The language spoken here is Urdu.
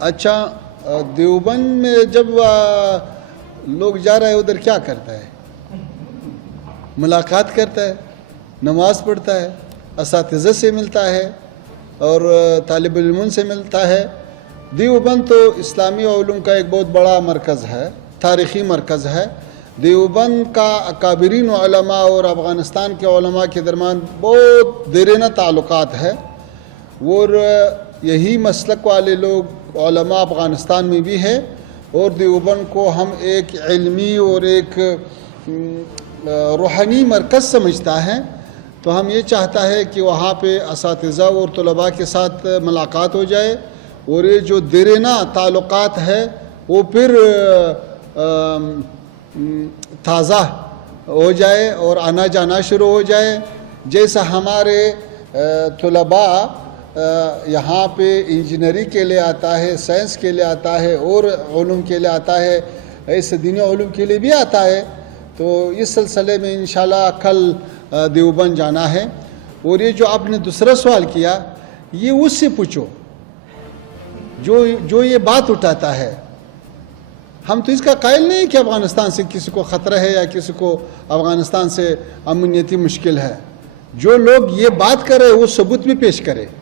اچھا، دیوبند میں جب لوگ جا رہا ہے ادھر کیا کرتا ہے؟ ملاقات کرتا ہے، نماز پڑھتا ہے، اساتذہ سے ملتا ہے اور طالب علموں سے ملتا ہے۔ دیوبند تو اسلامی علوم کا ایک بہت بڑا مرکز ہے، تاریخی مرکز ہے۔ دیوبند کا اکابرین علماء اور افغانستان کے علماء کے درمیان بہت دیرینہ تعلقات ہے، اور یہی مسلک والے لوگ علماء افغانستان میں بھی ہے، اور دیوبند کو ہم ایک علمی اور ایک روحانی مرکز سمجھتا ہے۔ تو ہم یہ چاہتا ہے کہ وہاں پہ اساتذہ اور طلباء کے ساتھ ملاقات ہو جائے، اور یہ جو دیرینہ تعلقات ہے وہ پھر تازہ ہو جائے اور آنا جانا شروع ہو جائے۔ جیسا ہمارے طلباء یہاں پہ انجینئرنگ کے لیے آتا ہے، سائنس کے لیے آتا ہے اور علوم کے لیے آتا ہے، ایسے دینی علوم کے لیے بھی آتا ہے۔ تو اس سلسلے میں انشاءاللہ کل دیوبند جانا ہے۔ اور یہ جو آپ نے دوسرا سوال کیا، یہ اس سے پوچھو جو یہ بات اٹھاتا ہے۔ ہم تو اس کا قائل نہیں کہ افغانستان سے کسی کو خطرہ ہے یا کسی کو افغانستان سے امنیتی مشکل ہے۔ جو لوگ یہ بات کرے وہ ثبوت بھی پیش کرے۔